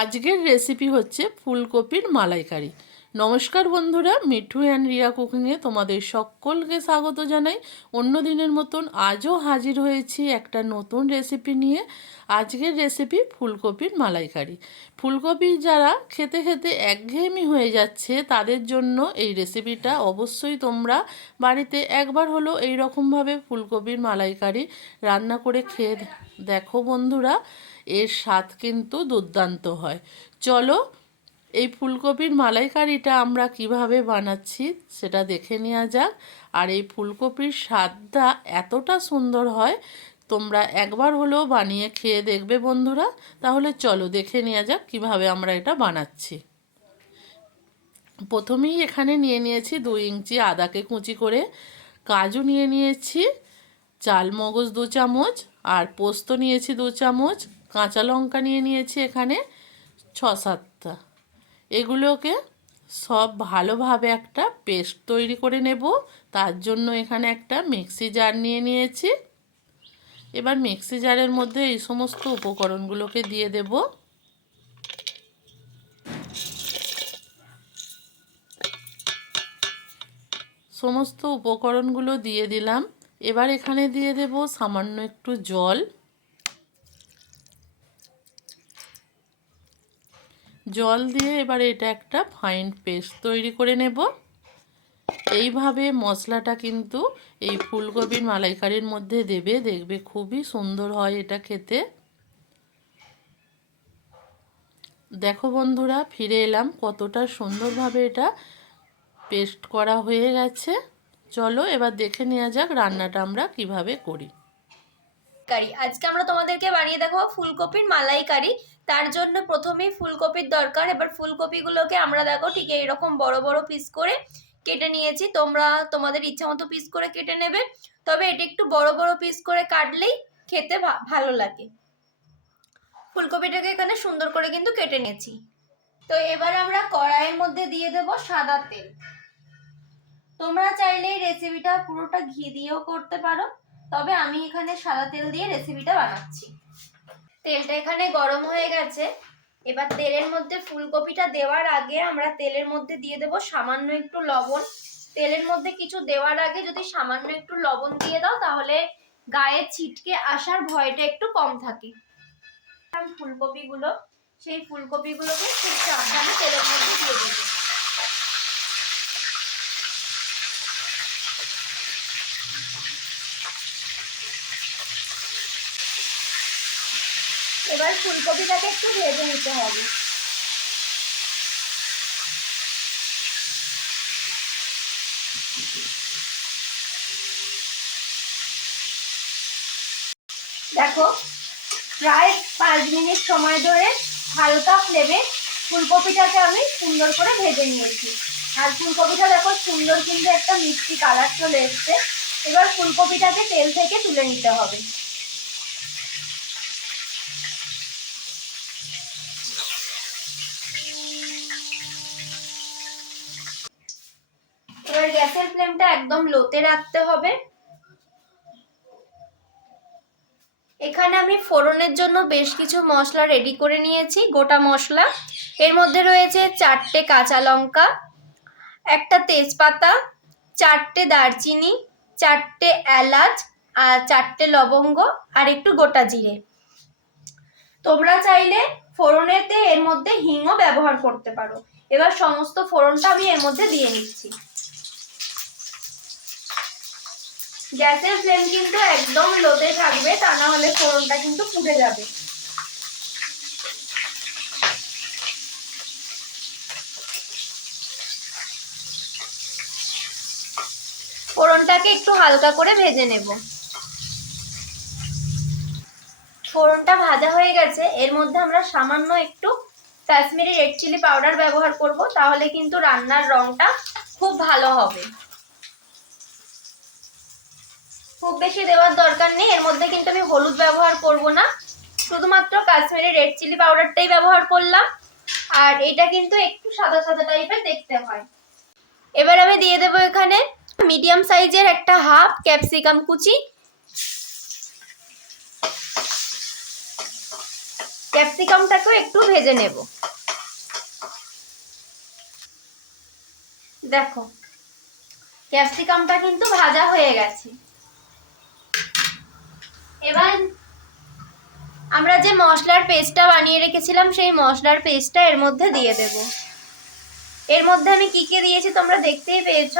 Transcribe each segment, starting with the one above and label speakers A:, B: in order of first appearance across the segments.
A: আজকের রেসিপি হচ্ছে ফুলকপির মালাইকারি। নমস্কার বন্ধুরা, মিঠু অ্যান্ড রিয়া কুকিংয়ে তোমাদের সকলকে স্বাগত জানাই। অন্য দিনের মতন আজও হাজির হয়েছি একটা নতুন রেসিপি নিয়ে। আজকের রেসিপি ফুলকপির মালাইকারি। ফুলকপি যারা খেতে খেতে একঘেয়েমি হয়ে যাচ্ছে, তাদের জন্য এই রেসিপিটা অবশ্যই তোমরা বাড়িতে একবার হলো এই রকমভাবে ফুলকপির মালাইকারি রান্না করে খেয়ে দেখো বন্ধুরা, এর স্বাদ কিন্তু দুর্দান্ত হয়। চলো, এই ফুলকপির মালাইকারিটা আমরা কীভাবে বানাচ্ছি সেটা দেখে নেওয়া যাক। আর এই ফুলকপির স্বাদটা এতটা সুন্দর হয়, তোমরা একবার হলেও বানিয়ে খেয়ে দেখবে বন্ধুরা। তাহলে চলো, দেখে নেওয়া যাক কীভাবে আমরা এটা বানাচ্ছি। প্রথমেই এখানে নিয়ে নিয়েছি দুই ইঞ্চি আদাকে কুচি করে। কাজু নিয়ে নিয়েছি চাল মগজ দু চামচ আর পোস্ত নিয়েছি দু চামচ, কাঁচা লঙ্কা নিয়ে নিয়েছি এখানে ছ সাতটা। এগুলোকে সব ভালোভাবে একটা পেস্ট তৈরি করে নেব। তার জন্য এখানে একটা মিক্সি জার নিয়ে নিয়েছি। এবার মিক্সি জারের মধ্যে এই সমস্ত উপকরণগুলোকে দিয়ে দেব। সমস্ত উপকরণগুলো দিয়ে দিলাম। এবার এখানে দিয়ে দেব সামান্য একটু জল। জল দিয়ে এবার এটা একটা ফাইন পেস্ট তৈরি করে নেব। এইভাবে মশলাটা কিন্তু এই ফুলকপির মালাইকারির মধ্যে দেবে, দেখবে খুবই সুন্দর হয় এটা খেতে। দেখো বন্ধুরা, ফিরে এলাম কতটা সুন্দরভাবে এটা পেস্ট করা হয়ে গেছে। চলো এবার দেখে নেওয়া যাক রান্নাটা আমরা কীভাবে করি।
B: কারি, আজকে আমরা তোমাদেরকে বানিয়ে দেখাবো ফুলকপির মালাই কারি তার জন্য প্রথমেই ফুলকপির দরকার, এবার ফুলকপিগুলোকে আমরা দেখো ঠিক এইরকম বড় বড় পিস করে কেটে নিয়েছি। তোমরা, তোমাদের ইচ্ছা মতো পিস করে কেটে নেবে, তবে এটা একটু বড় বড় পিস করে কাটলেই খেতে ভালো লাগে। ফুলকপিটাকে এখানে সুন্দর করে কিন্তু কেটে নিয়েছি। তো এবার আমরা কড়াইয়ের মধ্যে দিয়ে দেব সাদা তেল। তোমরা চাইলে এই রেসিপিটা পুরোটা ঘি দিয়েও করতে পারো। তবে আমি এখানে সাদা তেল দিয়ে রেসিপিটা বানাচ্ছি। তেলটা এখানে গরম হয়ে গেছে। এবার তেলের মধ্যে ফুলকপিটা দেওয়ার আগে আমরা তেলের মধ্যে দিয়ে দেব সামান্য একটু লবণ। তেলের মধ্যে কিছু দেওয়ার আগে যদি সামান্য একটু লবণ দিয়ে দাও, তাহলে গায়ে ছিটকে আসার ভয়টা একটু কম থাকে। ফুলকপিগুলো, সেই ফুলকপিগুলোকে খুব সাবধানে তেলের মধ্যে দিয়ে দেবো এবার ফুলকপিটাকে একটু ভেজে নিতে হবে। দেখো, প্রায় পাঁচ মিনিট সময় ধরে হালকা ফ্লেমে ফুলকপিটাকে আমি সুন্দর করে ভেজে নিয়েছি। আর ফুলকপিটা দেখো, সুন্দর কিন্তু একটা মিষ্টি কালার চলে এসছে। এবার ফুলকপিটাকে তেল থেকে তুলে নিতে হবে। এবার গ্যাসের ফ্লেমটা একদম লোতে রাখতে হবে। এখানে আমি ফোড়নের জন্য বেশ কিছু মশলা রেডি করে নিয়েছি, গোটা মশলা। এর মধ্যে রয়েছে চারটে কাঁচা লঙ্কা, একটা তেজপাতা, চারটে দারচিনি, চারটে এলাচ, আর চারটে লবঙ্গ, আর একটু গোটা জিরে। তোমরা চাইলে ফোড়নেতে এর মধ্যে হিংও ব্যবহার করতে পারো। এবার সমস্ত ফোড়নটা আমি এর মধ্যে দিয়ে নিচ্ছি। গ্যাসের ফ্লেম কিন্তু একদম লোতে থাকবে, তা না হলে ফোড়নটা কিন্তু ফুটে যাবে। ফোড়নটাকে একটু হালকা করে ভেজে নেব। ফোড়নটা ভাজা হয়ে গেছে, এর মধ্যে আমরা সামান্য একটু কাশ্মীরি রেড চিলি পাউডার ব্যবহার করব, তাহলে কিন্তু রান্নার রংটা খুব ভালো হবে। খুব বেশি দেওয়ার দরকার নেই, এর মধ্যে কিন্তু আমি হলুদ ব্যবহার করব না। শুধুমাত্র কাশ্মীরি রেড চিলি পাউডারটাই ব্যবহার করলাম, আর এটা কিন্তু একটু সাদা সাদা টাইপের দেখতে হয়। এবার আমি দিয়ে দেবো এখানে মিডিয়াম সাইজের একটা হাফ ক্যাপসিকাম কুচি। ক্যাপসিকামটাকেও একটু ভেজে নেব। দেখো, ক্যাপসিকামটা কিন্তু ভাজা হয়ে গেছে। এবার আমরা যে মশলার পেস্টটা বানিয়ে রেখেছিলাম, সেই মশলার পেস্টটা এর মধ্যে দিয়ে দেব। এর মধ্যে আমি কি কি দিয়েছি তোমরা দেখতেই পেয়েছ?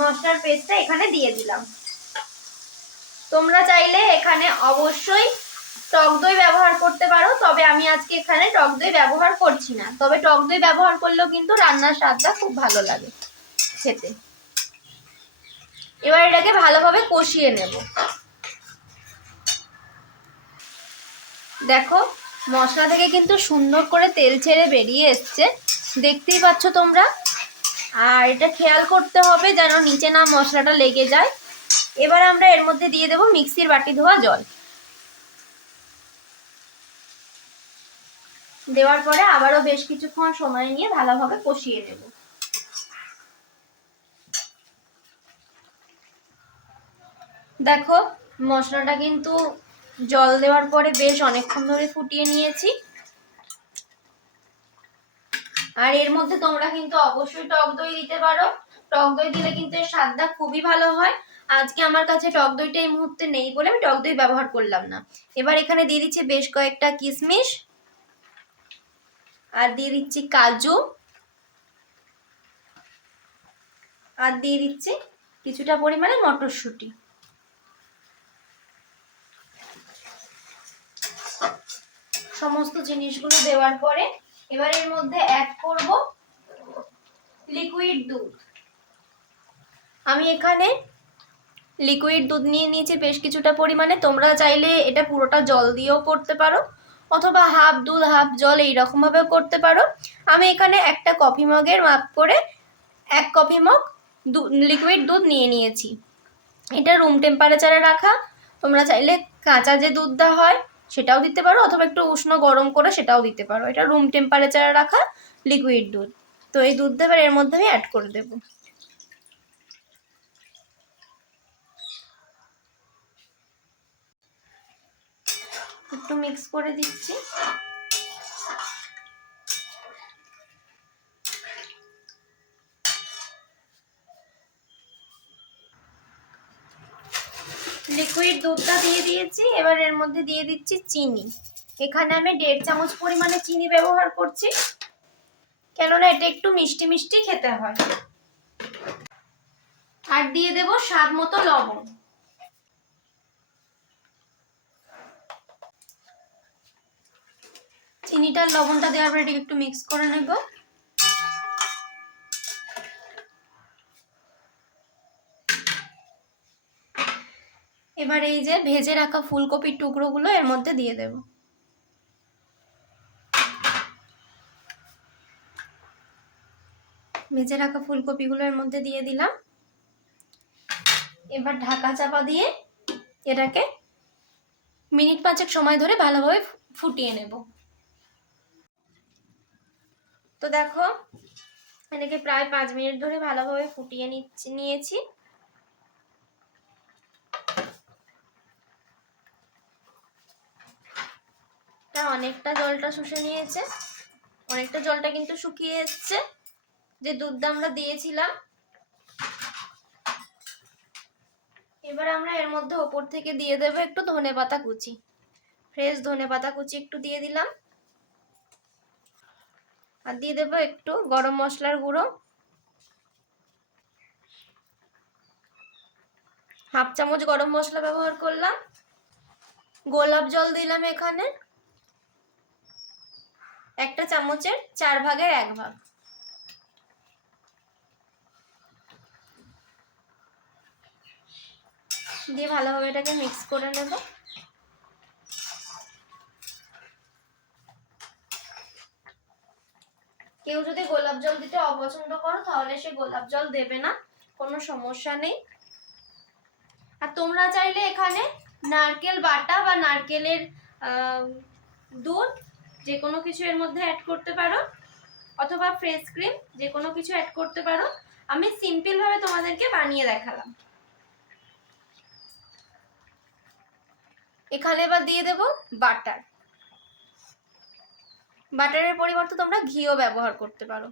B: মশলার পেস্টটা এখানে দিয়ে দিলাম। তোমরা চাইলে এখানে অবশ্যই টক দই ব্যবহার করতে পারো, তবে আমি আজকে এখানে টক দই ব্যবহার করছি না। তবে টক দই ব্যবহার করলেও কিন্তু রান্নার স্বাদটা খুব ভালো লাগে খেতে। এবার এটাকে ভালোভাবে কষিয়ে নেব। দেখো, মশলা থেকে কিন্তু সুন্দর করে তেল ছেড়ে বেরিয়ে এসছে। দেখতেই পাচ্ছ তোমরা? আর এটা খেয়াল করতে হবে যেন নিচে না মশলাটা লেগে যায়। এবার আমরা এর মধ্যে দিয়ে দেব মিক্সির বাটি ধোয়া জল। দেওয়ার পরে আবারও বেশ কিছুক্ষণ সময় নিয়ে ভালোভাবে কষিয়ে নেব। দেখো, মশলাটা কিন্তু জল দেওয়ার পরে বেশ অনেকক্ষণ ধরে ফুটিয়ে নিয়েছি। আর এর মধ্যে তোমরা কিন্তু অবশ্যই টক দই দিতে পারো। টক দই দিলে কিন্তু এর স্বাদটা খুবই ভালো হয়। আজকে আমার কাছে টক দইটা এই মুহূর্তে নেই বলে আমি টক দই ব্যবহার করলাম না। এবার এখানে দিয়ে দিচ্ছি বেশ কয়েকটা কিশমিশ। আর দিয়ে দিচ্ছি কাজু। আর দিয়ে দিচ্ছি কিছুটা পরিমাণে মটরশুঁটি। সমস্ত জিনিসগুলো দেওয়ার পরে এবার এর মধ্যে অ্যাড করব লিকুইড দুধ। আমি এখানে লিকুইড দুধ নিয়ে নিয়েছি, বেশ কিছুটা পরিমাণে। তোমরা চাইলে এটা পুরোটা জল দিয়েও করতে পারো। অথবা হাফ দুধ হাফ, জল এই রকমভাবেও করতে পারো। আমি এখানে একটা কফি মগের মাপ করে এক কফি মগ লিকুইড দুধ নিয়ে নিয়েছি। এটা রুম টেম্পারেচারে রাখা। তোমরা চাইলে কাঁচা যে দুধটা হয় সেটাও দিতে পারো, অথবা একটু উষ্ণ গরম করে সেটাও দিতে পারো। এটা রুম টেম্পারেচারে রাখা লিকুইড দুধ। তো এই দুধটা এবার এর মধ্যে আমি অ্যাড করে দেবো। একটু মিক্স করে দিচ্ছি। লিকুইড দুধটা দিয়ে দিয়েছি, এবার এর মধ্যে দিয়ে দিচ্ছি চিনি। এখানে আমি দেড় চামচ পরিমাণে চিনি ব্যবহার করছি। কেননা এটা একটু মিষ্টি মিষ্টি খেতে হয়। আর দিয়ে দেব স্বাদ মতো লবণ। চিনিটার লবণটা দেওয়ার পরে এটাকে একটু মিক্স করে নেব। এবার এই যে ভেজে রাখা ফুলকপির টুকরোগুলো এর মধ্যে দিয়ে দেব। ভেজে রাখা ফুলকপিগুলো এর মধ্যে দিয়ে দিলাম। এবার ঢাকা চাপা দিয়ে এটাকে মিনিট পাঁচেক সময় ধরে ভালোভাবে ফুটিয়ে নেব। তো দেখো, এটাকে প্রায় পাঁচ মিনিট ধরে ভালোভাবে ফুটিয়ে নিয়েছি। অনেকটা জলটা শুষে নিয়েছে। অনেকটা জলটা কিন্তু শুকিয়ে এসছে। যে দুধটা আমরা দিয়েছিলাম, এবার আমরা এর মধ্যে ওপর থেকে দিয়ে দেবো একটু ধনে পাতা কুচি। ফ্রেশ ধনে পাতা কুচি একটু দিয়ে দিলাম। আর দিয়ে দেবো একটু গরম মশলার গুঁড়ো। হাফ চামচ গরম মশলা ব্যবহার করলাম। গোলাপ জল দিলাম এখানে। একটা চামচের চার ভাগের এক ভাগ। দিয়ে ভালোভাবে এটাকে মিক্স করে নেব। কেউ যদি গোলাপ জল দিতে অপছন্দ করো, তাহলে সে গোলাপ জল দেবে না। কোনো সমস্যা নেই। আর তোমরা চাইলে এখানে নারকেল বাটা বা নারকেলের দুধ যে কোনো কিছু এর মধ্যে অ্যাড করতে পারো। অথবা ফ্রেশ ক্রিম যে কোনো কিছু অ্যাড করতে পারো। আমি সিম্পলভাবে তোমাদেরকে বানিয়ে দেখালাম। এখানে এবার দিয়ে দেব বাটার। বাটারের পরিবর্তে তোমরা ঘিও ব্যবহার করতে পারো।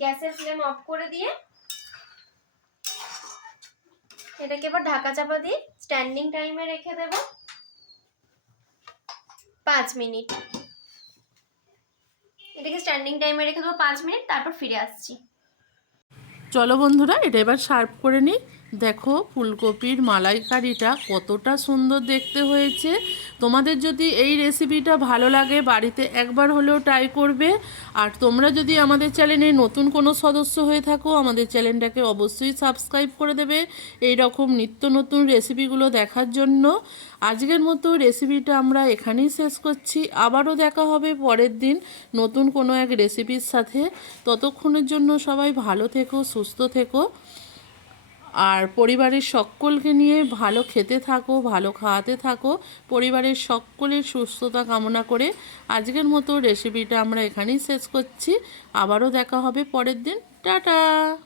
B: গ্যাসের ফ্লেম অফ করে দিয়ে এটাকে এবার ঢাকা চাপা দিয়ে স্ট্যান্ডিং টাইমে রেখে দেব। পাঁচ মিনিট। এটাকে স্ট্যান্ডিং টাইমে রেখে দেবো পাঁচ মিনিট, তারপর ফিরে আসছি।
A: চলো বন্ধুরা, এটা এবার সার্ভ করে নিই। দেখো, ফুলকপির মালাইকারিটা কতটা সুন্দর দেখতে হয়েছে। তোমাদের যদি এই রেসিপিটা ভালো লাগে, বাড়িতে একবার হলেও ট্রাই করবে। আর তোমরা যদি আমাদের চ্যানেলে নতুন কোনো সদস্য হয়ে থাকো, আমাদের চ্যানেলটাকে অবশ্যই সাবস্ক্রাইব করে দেবে। এই রকম নিত্য নতুন রেসিপিগুলো দেখার জন্য। আজকের মতো রেসিপিটা আমরা এখানেই শেষ করছি। আবারও দেখা হবে পরের দিন নতুন কোনো এক রেসিপির সাথে। ততক্ষণের জন্য সবাই ভালো থেকো, সুস্থ থেকো। আর পরিবারের সকলকে নিয়ে ভালো খেতে থাকো, ভালো খাওয়াতে থাকো। পরিবারের সকলের সুস্থতা কামনা করে আজকের মতো রেসিপিটা আমরা এখানেই শেষ করছি। আবারও দেখা হবে পরের দিন। টাটা!